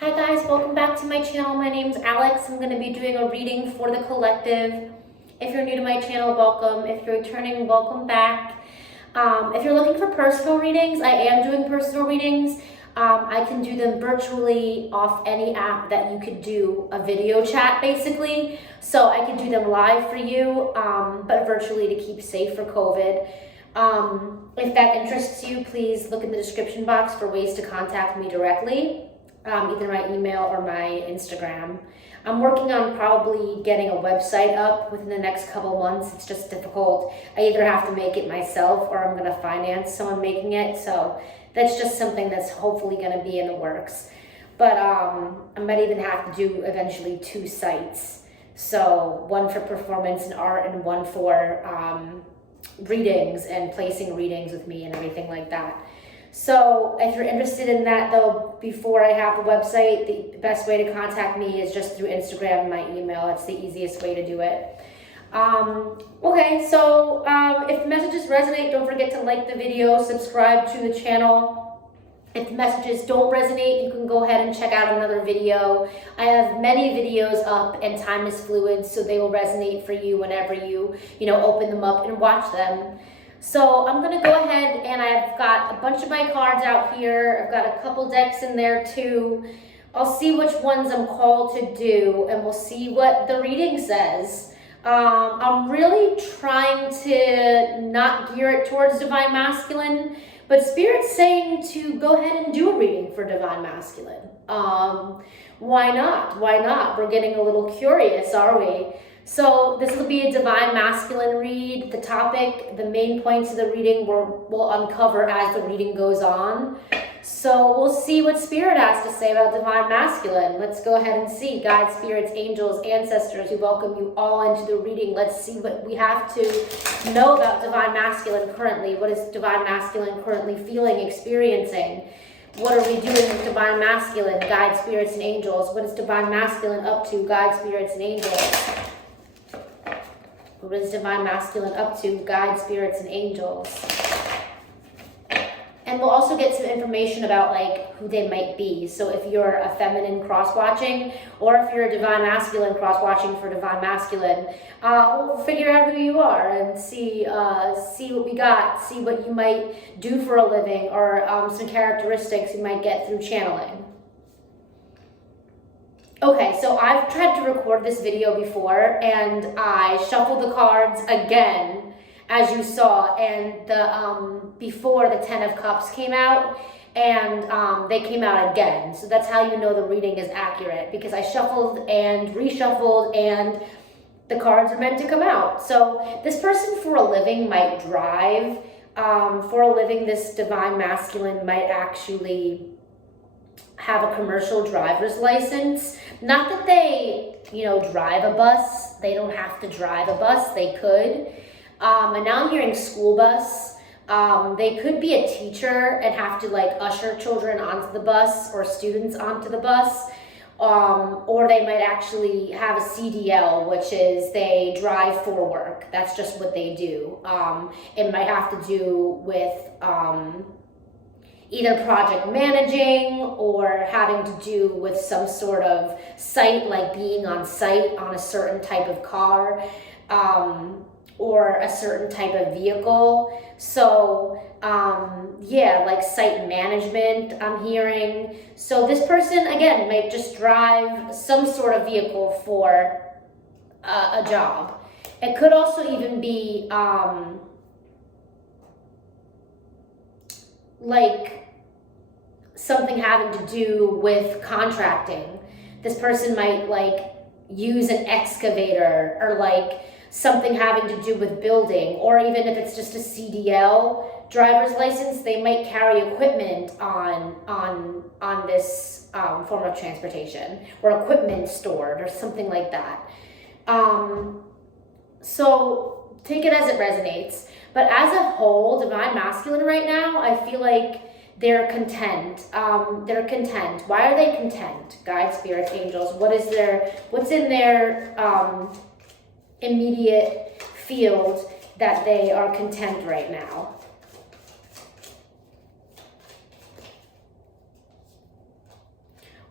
Hi guys, welcome back to my channel. My name's Alex. I'm going to be doing a reading for the collective. If you're new to my channel, welcome. If you're returning, welcome back. If you're looking for personal readings, I am doing personal readings. I can do them virtually off any app that you could do a video chat basically. So I can do them live for you, but virtually to keep safe for COVID. If that interests you, please look in the description box for ways to contact me directly. Either my email or my Instagram. I'm working on probably getting a website up within the next couple months. It's just difficult. I either have to make it myself or I'm gonna finance someone making it. So that's just something that's hopefully gonna be in the works. But I might even have to do eventually 2 sites. So one for performance and art and one for readings and placing readings with me and everything like that. So if you're interested in that though, before I have the website, the best way to contact me is just through Instagram and my email. It's the easiest way to do it. Okay, so if the messages resonate, don't forget to like the video, subscribe to the channel. If the messages don't resonate, you can go ahead and check out another video. I have many videos up and time is fluid, so they will resonate for you whenever you open them up and watch them. So I'm gonna go ahead and I've got a bunch of my cards out here. I've got a couple decks in there too. I'll see which ones I'm called to do and we'll see what the reading says. I'm really trying to not gear it towards Divine Masculine, but Spirit's saying to go ahead and do a reading for Divine Masculine. Why not? Why not? We're getting a little curious, are we? So this will be a Divine Masculine read. The topic, the main points of the reading we'll uncover as the reading goes on. So we'll see what Spirit has to say about Divine Masculine. Let's go ahead and see. Guides, spirits, angels, ancestors, we welcome you all into the reading. Let's see what we have to know about Divine Masculine currently. What is Divine Masculine currently feeling, experiencing? What are we doing with Divine Masculine? Guides, spirits, and angels. What is Divine Masculine up to? Guides, spirits, and angels. What is Divine Masculine up to? Guides, spirits, and angels. And we'll also get some information about like who they might be. So if you're a feminine cross-watching, or if you're a Divine Masculine cross-watching for Divine Masculine, we'll figure out who you are and see what we got, see what you might do for a living, or some characteristics you might get through channeling. Okay, so I've tried to record this video before and I shuffled the cards again, as you saw, and before the 10 of Cups came out, and they came out again. So that's how you know the reading is accurate, because I shuffled and reshuffled and the cards are meant to come out. So this person for a living might drive. For a living, this Divine Masculine might actually have a commercial driver's license. Not that they, drive a bus. They don't have to drive a bus. They could. And now I'm hearing school bus. They could be a teacher and have to usher children onto the bus or students onto the bus. Or they might actually have a CDL, which is they drive for work. That's just what they do. It might have to do with either project managing or having to do with some sort of site, like being on site on a certain type of car, or a certain type of vehicle. So yeah, like site management I'm hearing. So this person again might just drive some sort of vehicle for a job. It could also even be like something having to do with contracting. This person might use an excavator, or something having to do with building, or even if it's just a CDL driver's license, they might carry equipment on this form of transportation, or equipment stored or something like that. So take it as it resonates. But as a whole, Divine Masculine right now, I feel like they're content. They're content. Why are they content? Guides, spirits, angels. What's in their immediate field that they are content right now?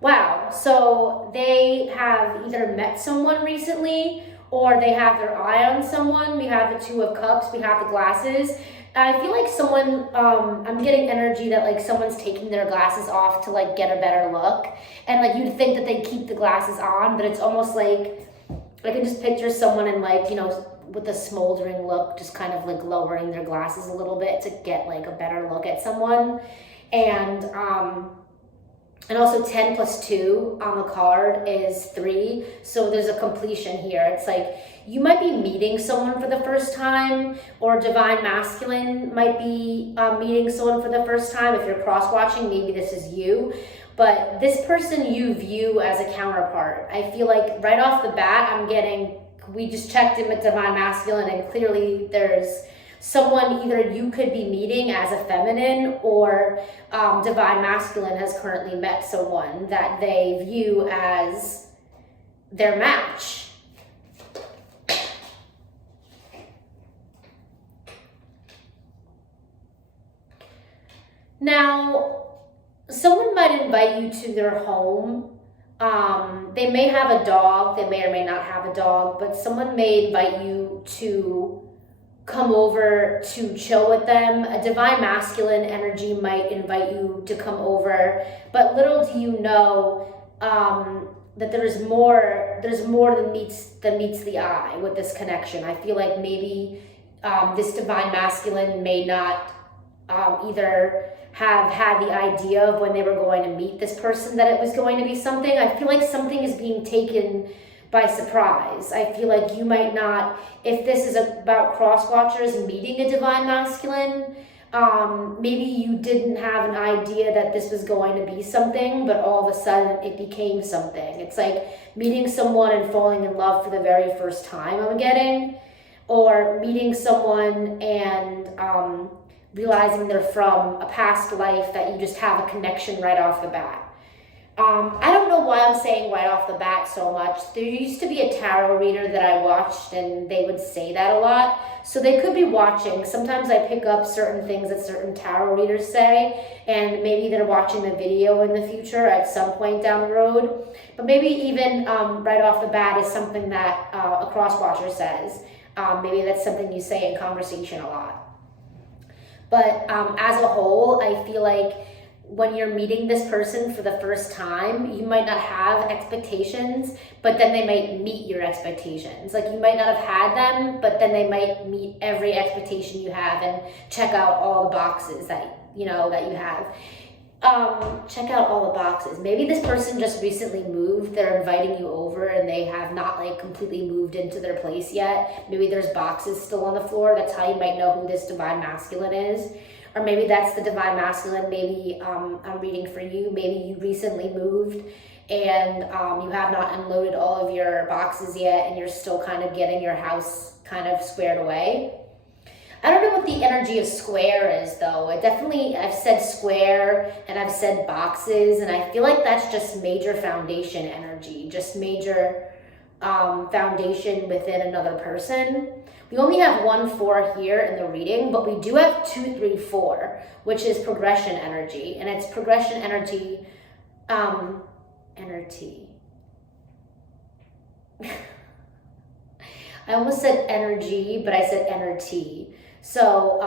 Wow, so they have either met someone recently or they have their eye on someone. We have the Two of Cups, we have the glasses. I feel like someone, I'm getting energy that like someone's taking their glasses off to like get a better look. And like you'd think that they keep the glasses on, but it's almost like, I can just picture someone in like, you know, with a smoldering look, just kind of like lowering their glasses a little bit to get like a better look at someone. And also 10 plus 2 on the card is 3. So there's a completion here. It's like you might be meeting someone for the first time, or divine masculine might be meeting someone for the first time. If you're cross-watching, maybe this is you. But this person you view as a counterpart. I feel like right off the bat, I'm getting, we just checked in with divine masculine, and clearly there's someone either you could be meeting as a feminine, or divine masculine has currently met someone that they view as their match. Now, someone might invite you to their home. They may have a dog, they may or may not have a dog, but someone may invite you to come over to chill with them. A divine masculine energy might invite you to come over, but little do you know that there's more than meets the eye with this connection. I feel like maybe this divine masculine may not either have had the idea of when they were going to meet this person that it was going to be something. I feel like something is being taken by surprise. I feel like you might not, if this is about cross-watchers meeting a divine masculine, maybe you didn't have an idea that this was going to be something, but all of a sudden it became something. It's like meeting someone and falling in love for the very first time, I'm getting, or meeting someone and realizing they're from a past life that you just have a connection right off the bat. I don't know why I'm saying right off the bat so much. There used to be a tarot reader that I watched and they would say that a lot. So they could be watching. Sometimes I pick up certain things that certain tarot readers say, and maybe they're watching the video in the future at some point down the road. But maybe even right off the bat is something that a cross-watcher says. Maybe that's something you say in conversation a lot. But as a whole, I feel like when you're meeting this person for the first time, you might not have expectations, but then they might meet your expectations. Like you might not have had them, but then they might meet every expectation you have and check out all the boxes that you have. Check out all the boxes. Maybe this person just recently moved. They're inviting you over and they have not like completely moved into their place yet. Maybe there's boxes still on the floor. That's how you might know who this divine masculine is. Or maybe that's the divine masculine. Maybe I'm reading for you. Maybe you recently moved and you have not unloaded all of your boxes yet and you're still kind of getting your house kind of squared away. I don't know what the energy of square is though. I've said square and I've said boxes, and I feel like that's just major foundation energy, just major foundation within another person. We only have 1-4 here in the reading, but we do have 2-3-4, which is progression energy, and it's progression energy, I almost said energy, but I said energy. So,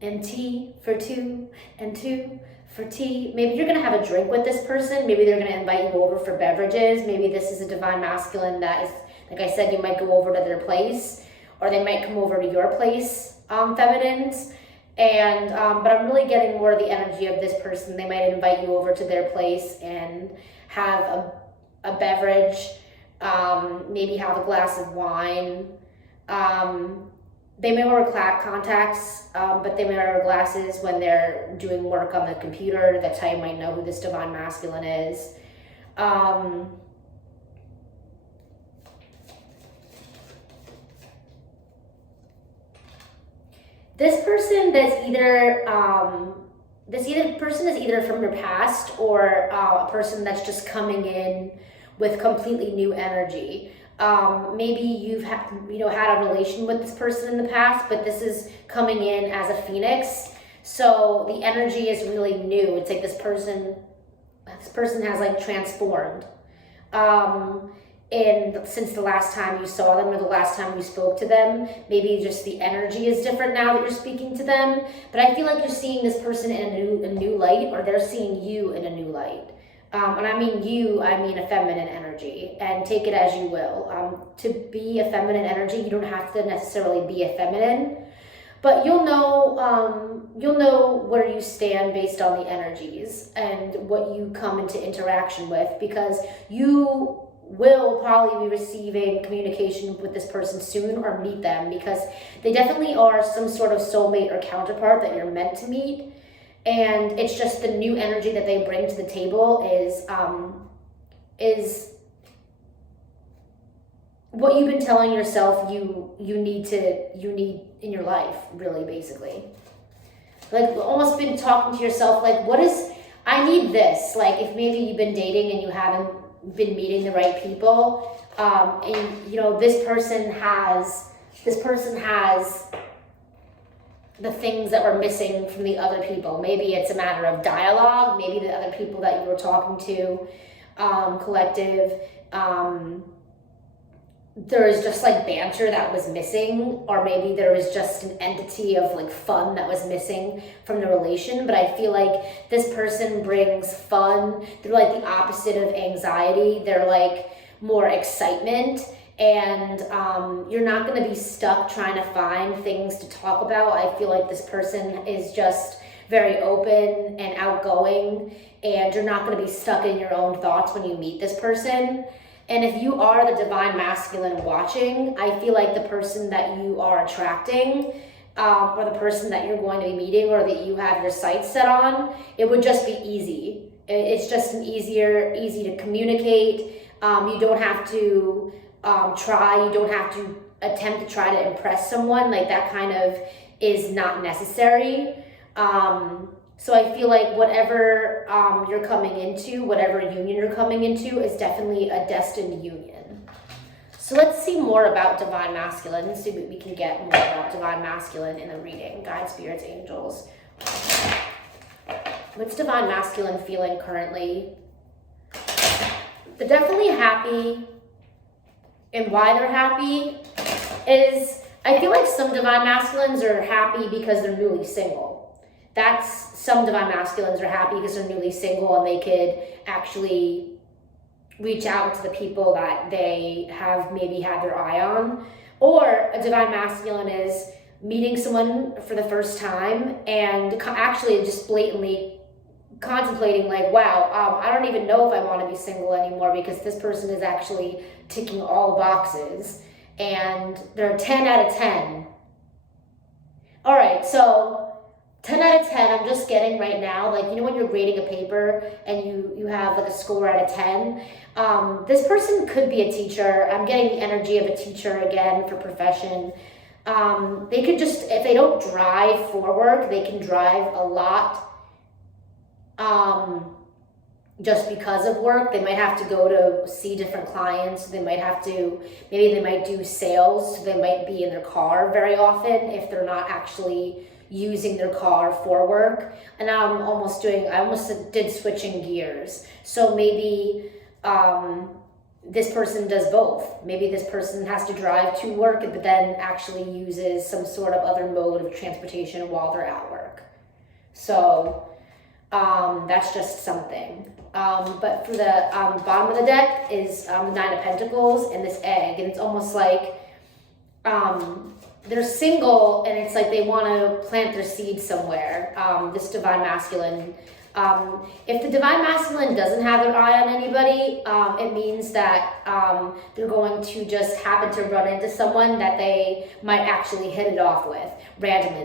and T for 2, and 2 for T. Maybe you're gonna have a drink with this person. Maybe they're gonna invite you over for beverages. Maybe this is a divine masculine that is, like I said, you might go over to their place, or they might come over to your place, feminines. And, but I'm really getting more of the energy of this person. They might invite you over to their place and have a beverage, maybe have a glass of wine. They may wear contacts, but they may wear glasses when they're doing work on the computer. That's how you might know who this divine masculine is. This person person is either from your past or a person that's just coming in with completely new energy. Maybe you've had a relation with this person in the past, but this is coming in as a phoenix So the energy is really new. It's like this person has like transformed. And since the last time you saw them or the last time you spoke to them, maybe just the energy is different now that you're speaking to them. But I feel like you're seeing this person in a new light, or they're seeing you in a new light. And I mean you, I mean a feminine energy, and take it as you will. To be a feminine energy, you don't have to necessarily be a feminine, but you'll know where you stand based on the energies and what you come into interaction with, because you will probably be receiving communication with this person soon, or meet them, because they definitely are some sort of soulmate or counterpart that you're meant to meet. And it's just the new energy that they bring to the table is what you've been telling yourself you need in your life, really, basically. Like, almost been talking to yourself like, I need this. Like, if maybe you've been dating and you haven't been meeting the right people, and you know this person has the things that were missing from the other people. Maybe it's a matter of dialogue. Maybe the other people that you were talking to, collective, there was just like banter that was missing, or maybe there was just an entity of like fun that was missing from the relation. But I feel like this person brings fun. They're like the opposite of anxiety. They're like more excitement, and you're not going to be stuck trying to find things to talk about. I feel like this person is just very open and outgoing, and you're not going to be stuck in your own thoughts when you meet this person. And if you are the divine masculine watching, I feel like the person that you are attracting, or the person that you're going to be meeting, or that you have your sights set on, it would just be easy. It's just easy to communicate. You don't have to try. You don't have to attempt to try to impress someone. Like, that kind of is not necessary. So I feel like whatever you're coming into, whatever union you're coming into, is definitely a destined union. So let's see more about divine masculine and see what we can get more about divine masculine in the reading. Guides, spirits, angels. What's divine masculine feeling currently? They're definitely happy. And why they're happy is, I feel like some divine masculines are happy because they're newly single. Some divine masculines are happy because they're newly single, and they could actually reach out to the people that they have maybe had their eye on. Or a divine masculine is meeting someone for the first time and actually just blatantly contemplating like, wow, I don't even know if I want to be single anymore, because this person is actually ticking all the boxes, and they're 10 out of 10. All right, so 10 out of 10, I'm just getting right now, like, you know when you're grading a paper and you have like a score out of 10? This person could be a teacher. I'm getting the energy of a teacher again for profession. They could just, if they don't drive for work, they can drive a lot just because of work. They might have to go to see different clients. Maybe they might do sales, so they might be in their car very often if they're not actually using their car for work. And now I almost did switching gears. So maybe this person does both. Maybe this person has to drive to work, but then actually uses some sort of other mode of transportation while they're at work. So that's just something. But for the bottom of the deck is the Nine of Pentacles and this egg. And it's almost like they're single, and it's like they want to plant their seed somewhere. This divine masculine. If the divine masculine doesn't have their eye on anybody, it means that they're going to just happen to run into someone that they might actually hit it off with randomly.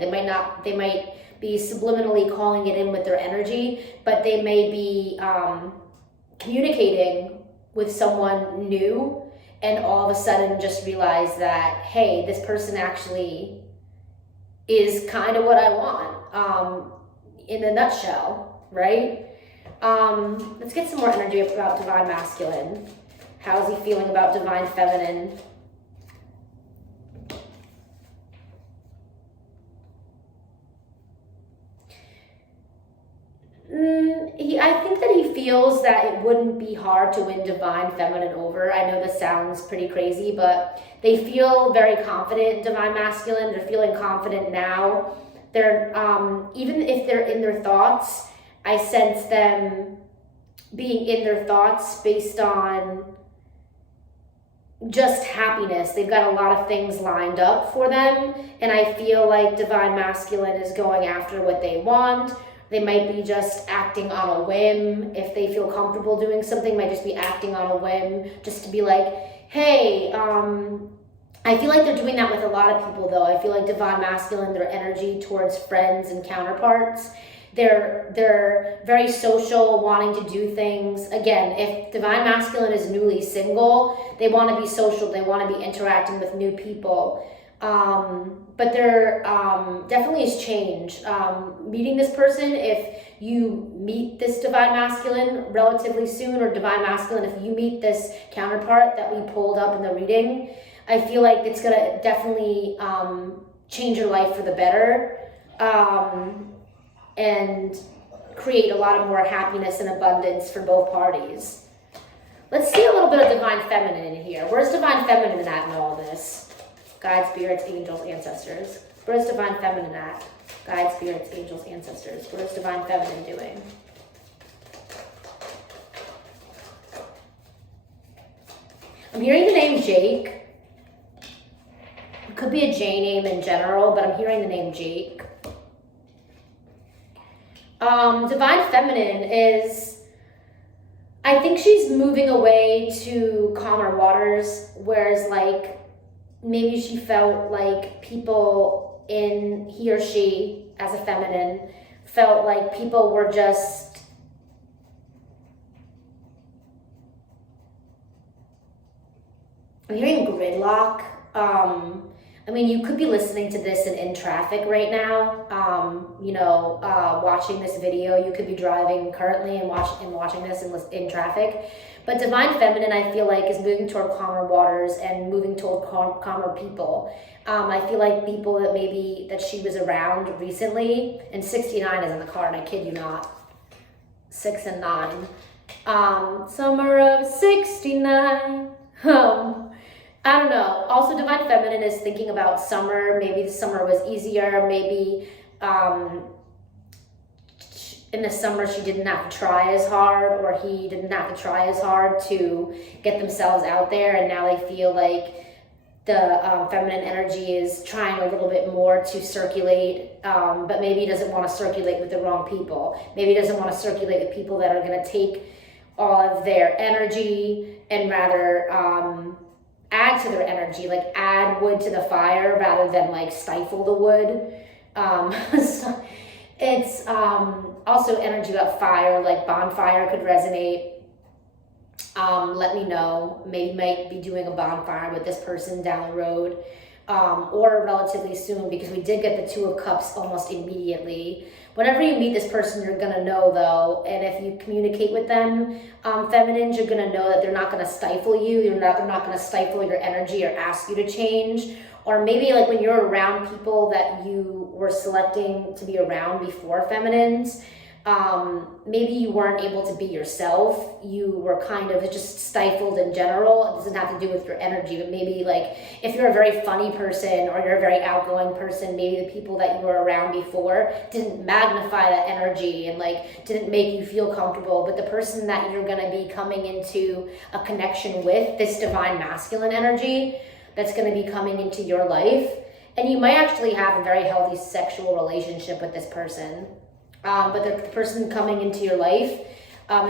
They might be subliminally calling it in with their energy, but they may be communicating with someone new, and all of a sudden just realize that, hey, this person actually is kind of what I want, in a nutshell, right? Let's get some more energy about divine masculine. How is he feeling about divine feminine? that he feels that it wouldn't be hard to win divine feminine over. I know this sounds pretty crazy, but they feel very confident in divine masculine. They're feeling confident now. They're, even if they're in their thoughts, I sense them being in their thoughts based on just happiness. They've got a lot of things lined up for them, and I feel like divine masculine is going after what they want. They might be just acting on a whim. If they feel comfortable doing something, might just be acting on a whim, just to be like, hey, I feel like they're doing that with a lot of people, though. I feel like divine masculine, their energy towards friends and counterparts, they're very social, wanting to do things. Again, if divine masculine is newly single, they want to be social, they want to be interacting with new people. But there definitely is change. Meeting this person, if you meet this divine masculine relatively soon, or divine masculine, if you meet this counterpart that we pulled up in the reading, I feel like it's going to definitely change your life for the better, and create a lot of more happiness and abundance for both parties. Let's see a little bit of divine feminine in here. Where's divine feminine at in all this? Guides, spirits, angels, ancestors. Where's divine feminine at? Guides, spirits, angels, ancestors. Where's divine feminine doing? I'm hearing the name Jake. It could be a J name in general, but I'm hearing the name Jake. Divine feminine is, I think she's moving away to calmer waters, whereas like maybe she felt like people in, he or she as a feminine felt like people were just I'm hearing gridlock. I mean, you could be listening to this and in traffic right now, watching this video. You could be driving currently and watching this in traffic. But divine feminine, I feel like, is moving toward calmer waters and moving toward calmer people. I feel like people that she was around recently, and 69 is in the card, I kid you not. 6 and 9. Summer of 69. I don't know. Also, divine feminine is thinking about summer. Maybe the summer was easier. Maybe in the summer she didn't have to try as hard, or he didn't have to try as hard to get themselves out there, and now they feel like the feminine energy is trying a little bit more to circulate, but maybe he doesn't want to circulate with the wrong people. Maybe he doesn't want to circulate with people that are going to take all of their energy and rather add to their energy, like add wood to the fire rather than like stifle the wood. So it's also energy about fire, like bonfire could resonate. Let me know. Maybe might be doing a bonfire with this person down the road, or relatively soon, because we did get the 2 of Cups almost immediately. Whenever you meet this person, you're gonna know though, and if you communicate with them, feminines, you're gonna know that they're not gonna stifle you. They're not gonna stifle your energy or ask you to change. Or maybe like when you're around people that you were selecting to be around before feminines, maybe you weren't able to be yourself. You were kind of just stifled in general. It doesn't have to do with your energy, but maybe like if you're a very funny person or you're a very outgoing person, maybe the people that you were around before didn't magnify that energy and like didn't make you feel comfortable. But the person that you're going to be coming into a connection with, this divine masculine energy that's going to be coming into your life, and you might actually have a very healthy sexual relationship with this person. But the person coming into your life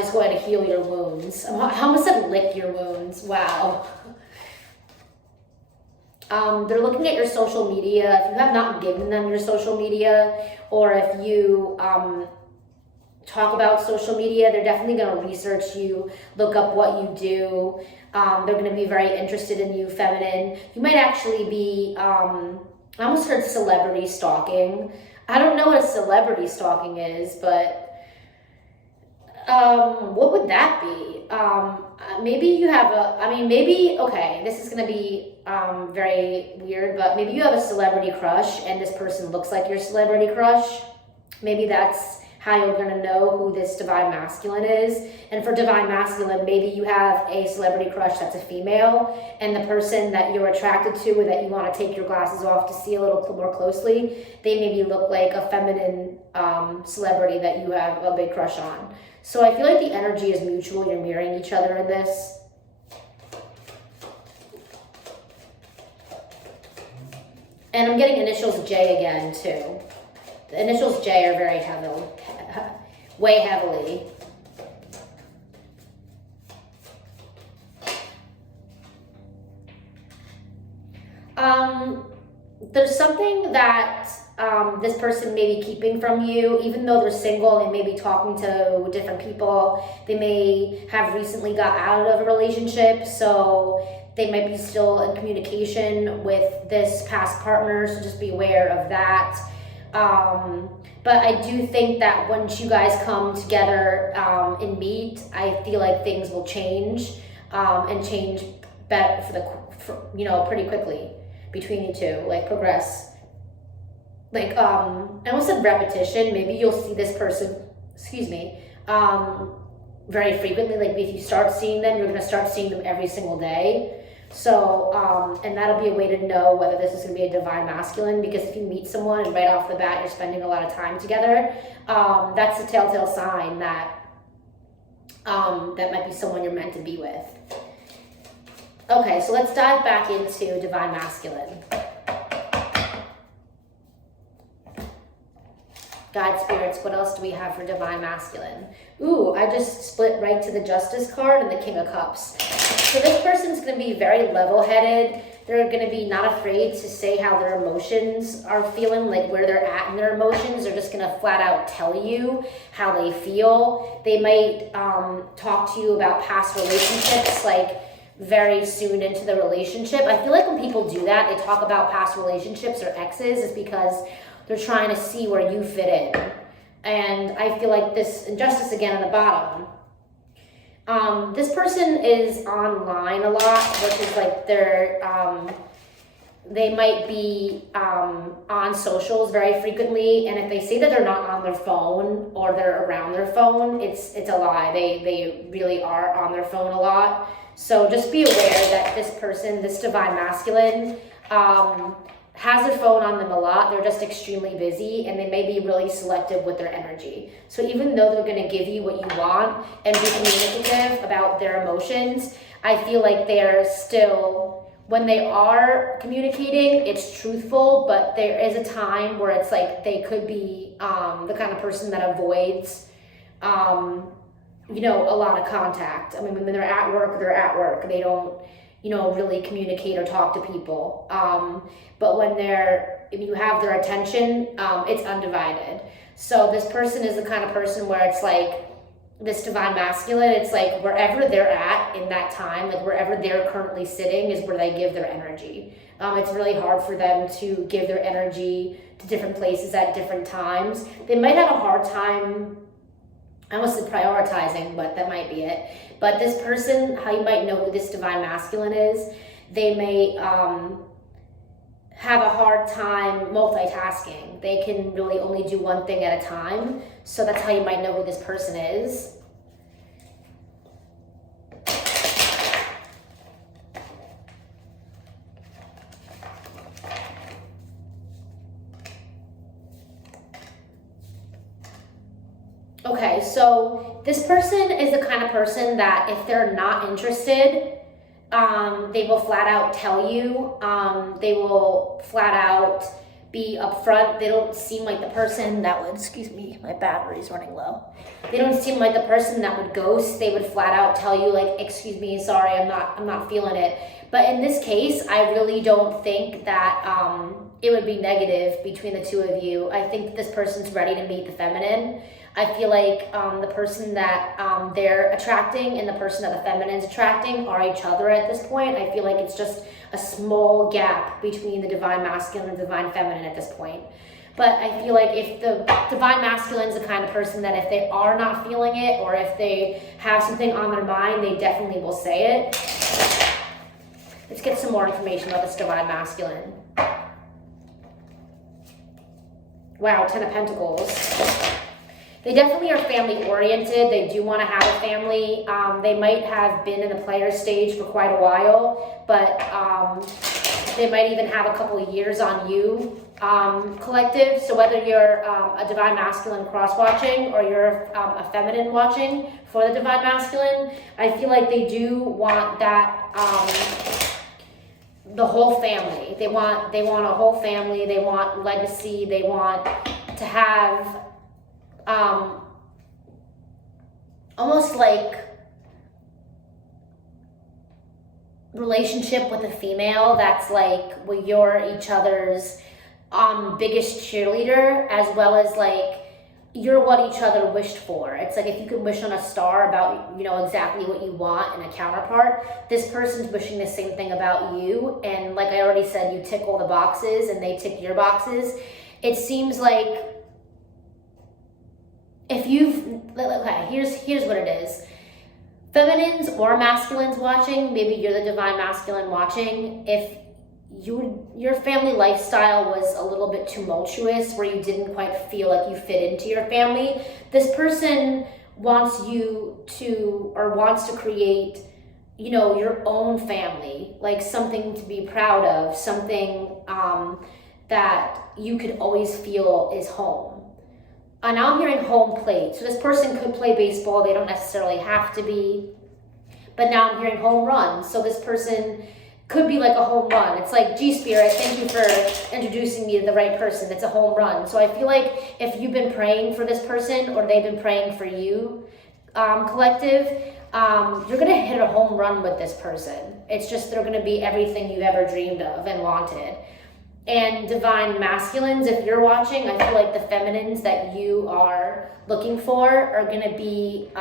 is going to heal your wounds. I almost said lick your wounds. Wow. They're looking at your social media. If you have not given them your social media, or if you talk about social media, they're definitely going to research you, look up what you do. They're going to be very interested in you, feminine. You might actually be, I almost heard celebrity stalking. I don't know what a celebrity stalking is, but what would that be? Maybe you have okay, this is going to be very weird, but maybe you have a celebrity crush and this person looks like your celebrity crush. Maybe that's how you're going to know who this divine masculine is. And for divine masculine, maybe you have a celebrity crush that's a female, and the person that you're attracted to or that you want to take your glasses off to see a little more closely, they maybe look like a feminine celebrity that you have a big crush on. So I feel like the energy is mutual. You're mirroring each other in this. And I'm getting initials J again too. The initials J are very heavily, way heavily. There's something that this person may be keeping from you, even though they're single. They may be talking to different people. They may have recently got out of a relationship, so they might be still in communication with this past partner, so just be aware of that. But I do think that once you guys come together and meet, I feel like things will change and change better pretty quickly between you two, like progress. Like I almost said repetition. Maybe you'll see this person, very frequently. Like if you start seeing them, you're gonna start seeing them every single day. So, and that'll be a way to know whether this is going to be a divine masculine, because if you meet someone and right off the bat you're spending a lot of time together, that's a telltale sign that that might be someone you're meant to be with. Okay, so let's dive back into divine masculine. God spirits, what else do we have for divine masculine? Ooh, I just split right to the Justice card and the King of Cups. So this person's going to be very level-headed. They're going to be not afraid to say how their emotions are feeling, like where they're at in their emotions. They're just going to flat out tell you how they feel. They might talk to you about past relationships, like very soon into the relationship. I feel like when people do that, they talk about past relationships or exes, is because they're trying to see where you fit in. And I feel like this injustice again on the bottom. This person is online a lot, which is like they might be on socials very frequently, and if they say that they're not on their phone or they're around their phone, it's a lie. They really are on their phone a lot. So just be aware that this person, this divine masculine, has their phone on them a lot. They're just extremely busy, and they may be really selective with their energy. So even though they're going to give you what you want and be communicative about their emotions, I feel like they're still, when they are communicating, it's truthful, but there is a time where it's like they could be the kind of person that avoids a lot of contact. I mean, when they're at work, they're at work. They don't really communicate or talk to people. But when you have their attention, it's undivided. So this person is the kind of person where it's like, this divine masculine, it's like wherever they're at in that time, like wherever they're currently sitting is where they give their energy. It's really hard for them to give their energy to different places at different times. They might have a hard time, I almost said prioritizing, but that might be it. But this person, how you might know who this divine masculine is, they may have a hard time multitasking. They can really only do one thing at a time. So that's how you might know who this person is. Okay, so this person is the kind of person that if they're not interested, they will flat out tell you. They will flat out be upfront. They don't seem like the person that would, excuse me, my battery's running low. They don't seem like the person that would ghost. They would flat out tell you, like, excuse me, sorry, I'm not feeling it. But in this case, I really don't think that it would be negative between the two of you. I think this person's ready to meet the feminine. I feel like the person that they're attracting and the person that the feminine's attracting are each other at this point. I feel like it's just a small gap between the divine masculine and divine feminine at this point. But I feel like if the divine masculine is the kind of person that if they are not feeling it or if they have something on their mind, they definitely will say it. Let's get some more information about this divine masculine. Wow, 10 of Pentacles. They definitely are family oriented. They do want to have a family. They might have been in the player stage for quite a while, but they might even have a couple of years on you, collective. So whether you're a divine masculine cross watching or you're a feminine watching for the divine masculine, I feel like they do want that, the whole family. They want a whole family. They want legacy. They want to have almost like relationship with a female that's like where you're each other's biggest cheerleader, as well as like you're what each other wished for. It's like if you could wish on a star about, you know, exactly what you want in a counterpart, this person's wishing the same thing about you. And like I already said, you tick all the boxes and they tick your boxes. It seems like if you've, okay, here's what it is. Feminines or masculines watching, maybe you're the divine masculine watching, if your family lifestyle was a little bit tumultuous where you didn't quite feel like you fit into your family, this person wants you to, or wants to create, you know, your own family, like something to be proud of, something that you could always feel is home. Now I'm hearing home plate. So this person could play baseball. They don't necessarily have to be. But now I'm hearing home run. So this person could be like a home run. It's like, gee, Spirit, thank you for introducing me to the right person. It's a home run. So I feel like if you've been praying for this person or they've been praying for you, collective, you're going to hit a home run with this person. It's just they're going to be everything you've ever dreamed of and wanted. And divine masculines, if you're watching, I feel like the feminines that you are looking for are going to be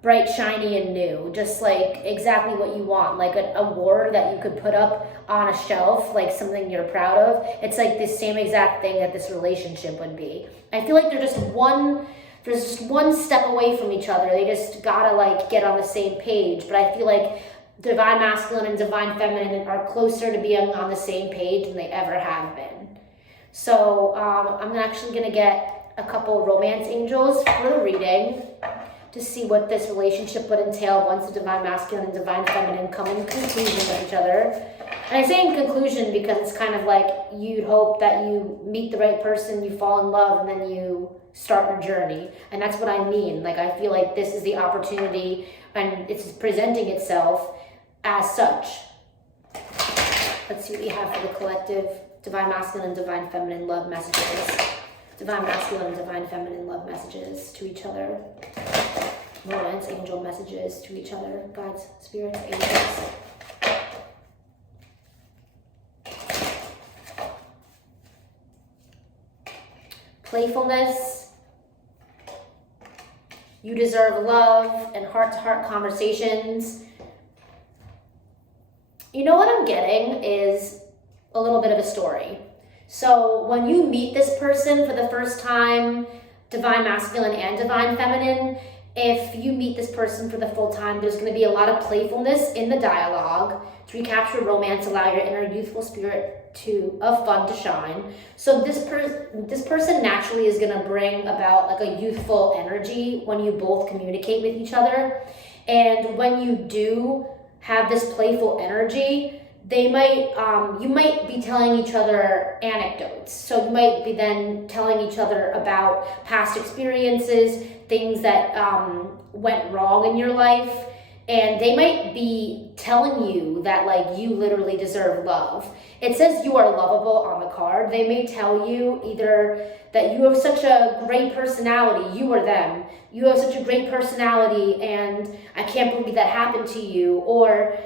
bright, shiny, and new. Just like exactly what you want. Like an award that you could put up on a shelf, like something you're proud of. It's like the same exact thing that this relationship would be. I feel like there's just one step away from each other. They just gotta like get on the same page. But I feel like divine masculine and divine feminine are closer to being on the same page than they ever have been. So I'm actually going to get a couple romance angels for the reading to see what this relationship would entail once the divine masculine and divine feminine come in conclusion with each other. And I say in conclusion because it's kind of like you'd hope that you meet the right person, you fall in love, and then you start your journey. And that's what I mean. Like I feel like this is the opportunity and it's presenting itself as such. Let's see what we have for the collective. Divine masculine and divine feminine love messages. Divine masculine and divine feminine love messages to each other. Romance angel messages to each other. God's spirits, angels. Playfulness. You deserve love and heart-to-heart conversations. You know what I'm getting is a little bit of a story. So when you meet this person for the first time, divine masculine and divine feminine, if you meet this person for the full time, there's going to be a lot of playfulness in the dialogue to recapture romance, allow your inner youthful spirit of fun to shine. So this person naturally is going to bring about like a youthful energy when you both communicate with each other. And when you do have this playful energy, they might, you might be telling each other anecdotes. So you might be then telling each other about past experiences, things that went wrong in your life. And they might be telling you that like you literally deserve love. It says you are lovable on the card. They may tell you either that you have such a great personality, you or them. You have such a great personality and I can't believe that happened to you. Or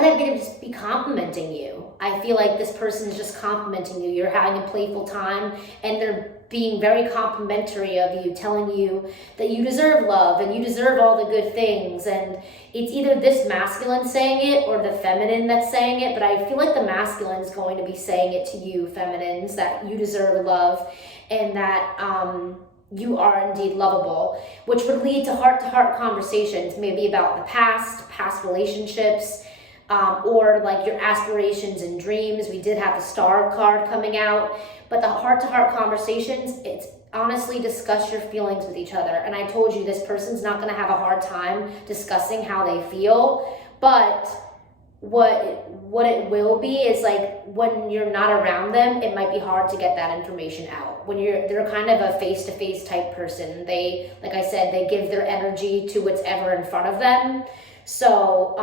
they're going to just be complimenting you. I feel like this person is just complimenting you. You're having a playful time and they're being very complimentary of you, telling you that you deserve love and you deserve all the good things. And it's either this masculine saying it or the feminine that's saying it, but I feel like the masculine is going to be saying it to you, feminines, that you deserve love and that you are indeed lovable, which would lead to heart-to-heart conversations, maybe about the past relationships, or like your aspirations and dreams. We did have the star card coming out, but the heart-to-heart conversations, honestly discuss your feelings with each other. And I told you this person's not going to have a hard time discussing how they feel, but what it will be is like when you're not around them, it might be hard to get that information out. When they're kind of a face-to-face type person. They, like I said, they give their energy to what's ever in front of them. So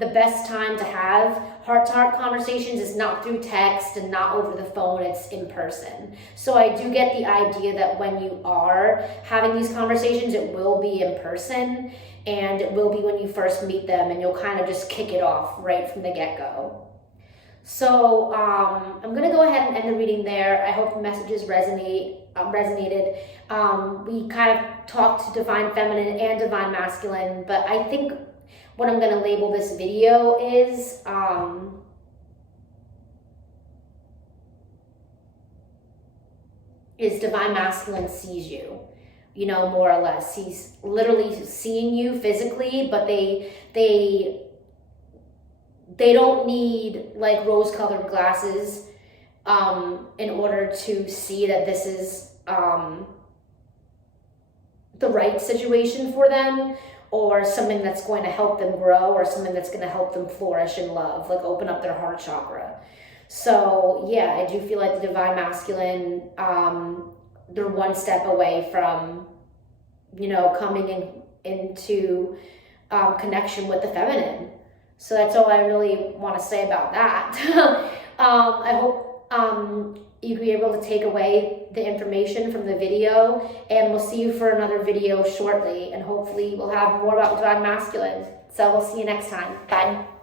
the best time to have heart-to-heart conversations is not through text and not over the phone, it's in person. So I do get the idea that when you are having these conversations, it will be in person, and it will be when you first meet them, and you'll kind of just kick it off right from the get-go. So I'm going to go ahead and end the reading there. I hope the messages resonated. We kind of talked divine feminine and divine masculine, but I think what I'm going to label this video is divine masculine sees you, you know, more or less. He's literally seeing you physically, but they don't need like rose-colored glasses in order to see that this is the right situation for them, or something that's going to help them grow, or something that's going to help them flourish in love, like open up their heart chakra. So yeah, I do feel like the divine masculine, they're one step away from, you know, coming into connection with the feminine. So that's all I really want to say about that. I hope you can be able to take away the information from the video, and we'll see you for another video shortly, and hopefully we'll have more about divine masculine. So we'll see you next time. Bye.